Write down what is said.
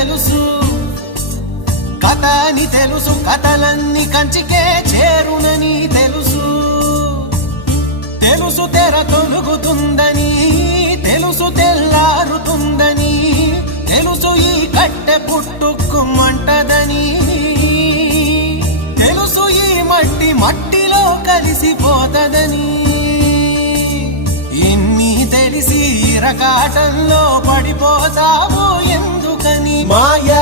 తెలుసు, కథ అని తెలుసు, కథలన్నీ కంచికే చేరునని తెలుసు. తెలుసు తెర తొలుగుతుందని, తెలుసు తెల్లారుతుందని, తెలుసు ఈ కట్టె పుట్టుకుమంటదని, తెలుసు ఈ మట్టి మట్టిలో కలిసిపోతదని. ఇన్ని తెలిసి రకాటంలో పడిపోతావు ఎందుకని? మాయా